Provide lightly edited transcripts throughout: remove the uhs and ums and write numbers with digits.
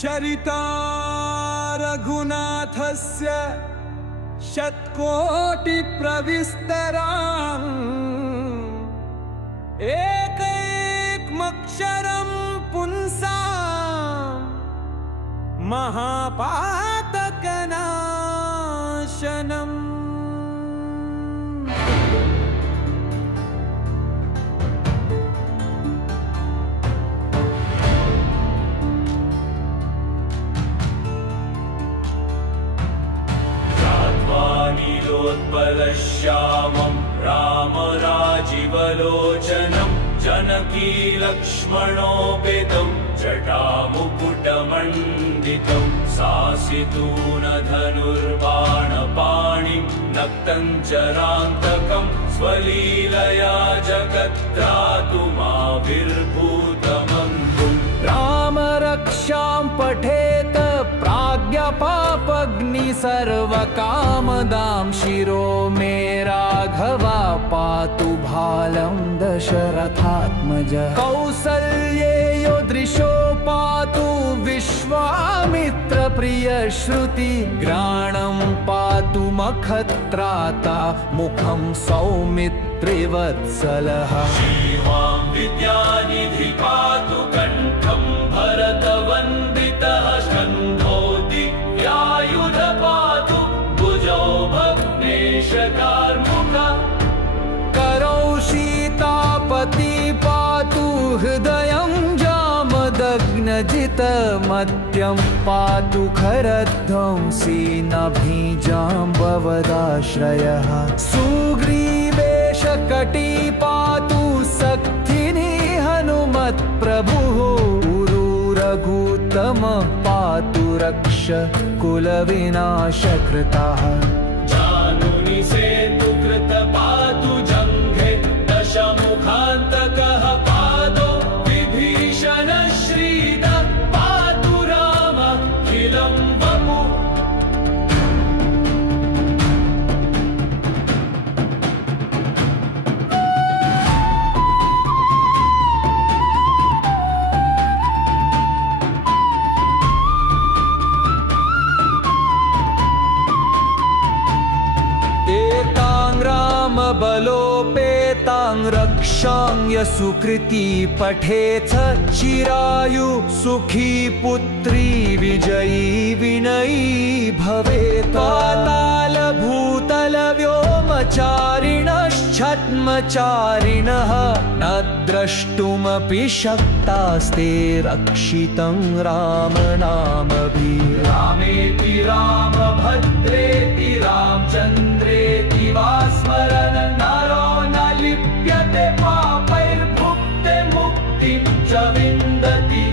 चरिता रघुनाथस्य शतकोटिप्रविस्तराम् एकैकमक्षरं पुंसां महापातकनाशनम्। नीलोत्पलश्यामं रामराजीवलोचनं जनकी लक्ष्मणोपेतं जटामुकुटमण्डितं सासितूनधनुर्बाणपाणिं नक्तं चरान्तकं स्वलीलया जगत्रातुमाविर्भूतमन्धुं। रामरक्षां पठेत प्राज्ञपापग्नि सर्वकामदां शिरो मे राघवा पातु भालं दशरथात्मज। कौसल्येयो दृशो पातु विश्वामित्र प्रिय श्रुति ग्राणं पातु मखत्राता मुखं सौमित्रिवत्सलः। श्रीवां विद्यानिधि पातु कण्ठं भरतवन्दितः स्कन्धो दिव्यायुध पातु भुजौ भग्नेशकार्मुकः। करौ सीतापति पातु हृदयं जामदग्नजितमत्यं पातु खरध्वंसी नभीजाम्बवदाश्रयः। सुग्रीवेशकटी पातु सक्थिनी हनुमत्प्रभुः रघुत्तम पातु रक्ष कुलविनाशकृतः। जानुनि सेतुकृत पातु जङ्घे दशमुखान्तकः पादो विभीषण श्रीद पातु रामखिलं वपु। बलोपेतां रक्षां यशुकृती पठेथ चिरायु सुखी पुत्री विजयी विनयी भवेत्। पाताल भूतल व्योमचारिणश्छद्मचारिणः न द्रष्टुमपि शक्तास्ते रक्षितं रामनामभिः। रामेति रामभद्रेति रामचन्द्रेति वा स्मरन् नरो न लिप्यते पापैर्भुक्ते मुक्तिं च विन्दति।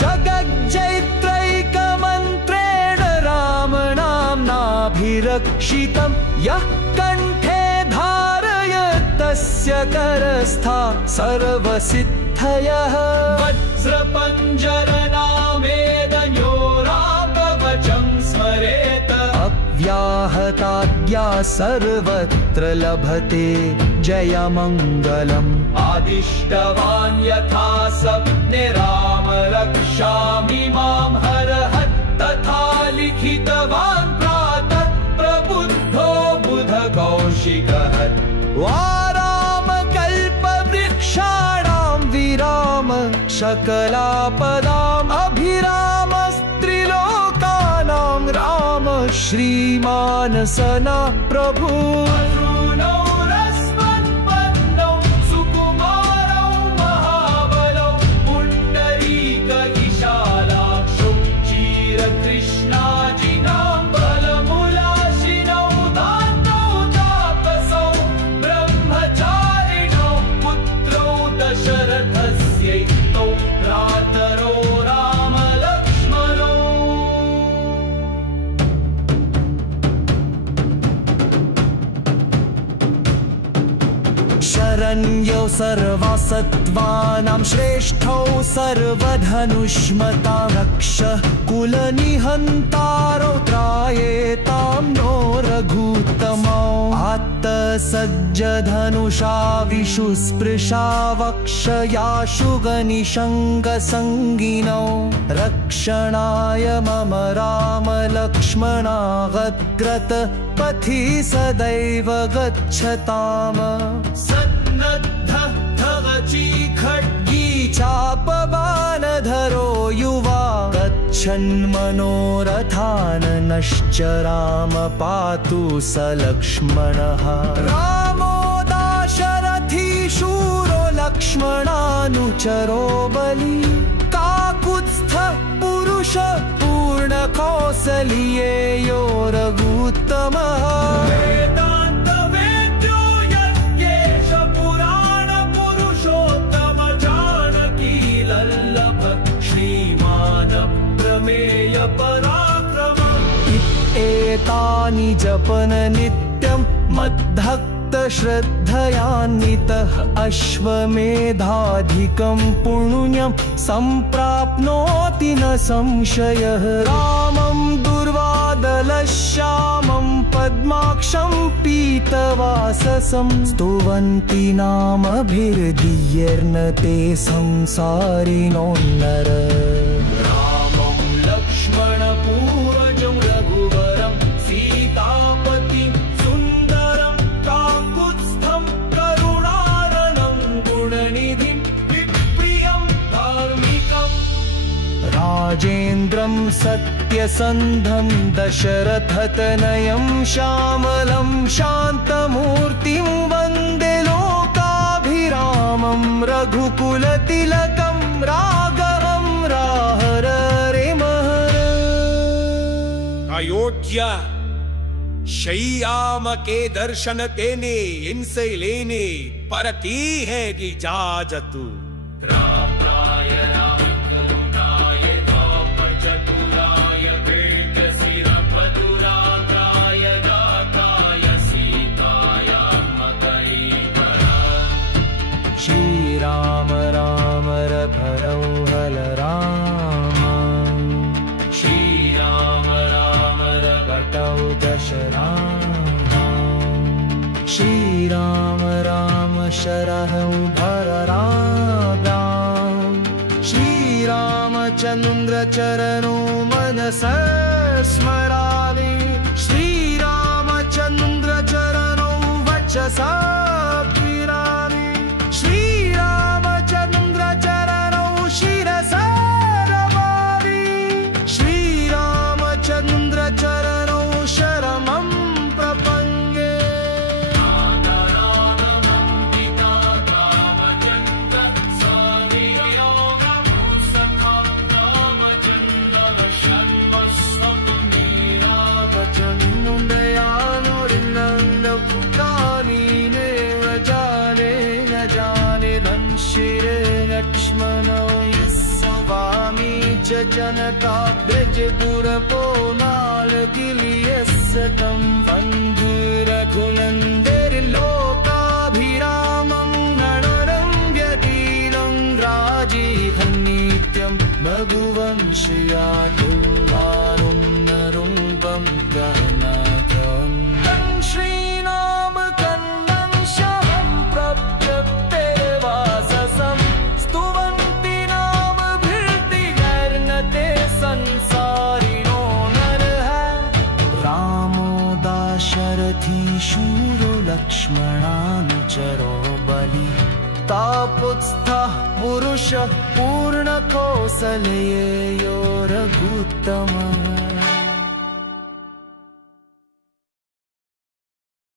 जगज्जैत्रैकमन्त्रेण रामनाम्नाभिरक्षितं यः कण्ठे धारयत् तस्य करस्था सर्वसिद्धयः। वज्रपञ्जरनामेदन्यो रामकवचं स्मरेत। व्याहताज्ञा सर्वत्र लभते जयमङ्गलम्। आदिष्टवान् यथा सप्ने राम रक्षामि मां हरहत् तथा लिखितवान् प्रातः प्रबुद्धो बुधकौशिकः। वारामकल्पवृक्षाणां विराम सकलापदाम् अभिरामस्त्रिलोकानां राम श्रीमानसना प्रभु। शरण्यौ सर्वसत्त्वानां श्रेष्ठौ सर्वधनुष्मतां रक्ष कुलनिहन्तारौ त्रायेतां नो रघुत्तमौ। सज्जधनुषा विशुस्पृशा वक्षयाशु गनिशङ्कसङ्गिनौ रक्षणाय मम राम लक्ष्मणागत्रत पथि सदैव गच्छताम सन्नद्धः धवची खड्गी चापवानधरो युवा गच्छन्मनोरथान् नश्चराम पातु स लक्ष्मणः रामो दाशरथी शूरो लक्ष्मणानुचरो बली काकुत्स्थः पुरुषः पूर्णकौसल्येयो रघुत्तमः एतानि जपन नित्यं मद्भक्त श्रद्धयान्वितः अश्वमेधाधिकं पुण्यं सम्प्राप्नोति न संशयः रामं दुर्वादलश्यामं पद्माक्षं पीतवाससं स्तुवन्ति नामभिर्दियर्न ते संसारिणो नर रामं लक्ष्मणपूर्वजं रघुवरं सीतापतिं सुन्दरं काकुत्स्थं करुणारणं गुणनिधिं विप्रियं धार्मिकम् राजेन्द्रं सत्यसन्धं दशरथतनयं श्यामलं शान्तमूर्तिं वन्दे लोकाभिरामं रघुकुलतिलकं राघवं राहरे महर अयोध्या श्याम के दर्शन तेने इनसे लेने परती है इजाजतु श्रीराम राम रघुरौ हल राम श्रीराम राम रघटौ दशराम श्रीराम राम शरहौ भर राम श्रीरामचन्द्र चरणो मनस स्मरामि श्रीरामचन्द्र चरणो वचसा श्रीरामचन्द्र चरणौ शिरसा नमामि श्रीरामचन्द्र चरणौ शरणं प्रपन्ये लक्ष्मणो यस्वामी च जनकाब्रजपुरपो नालकिलियस्य तं बन्धुरघुनन्दिर्लोकाभिरामं नरं व्यतीतं राजीवं नित्यं रघुवंशीयातुलारुं नरुं वं गहनाथम् श्रीनाम कन्नं शहं प्रप्यते वाससं स्तुवन्ति नामभिर्दिगर्नते संसारिणो नरः रामो दाशरथी शूरो लक्ष्मणानुचरो बली तापुत्स्थः पुरुषः पूर्णकौसल्येयो रघुत्तमः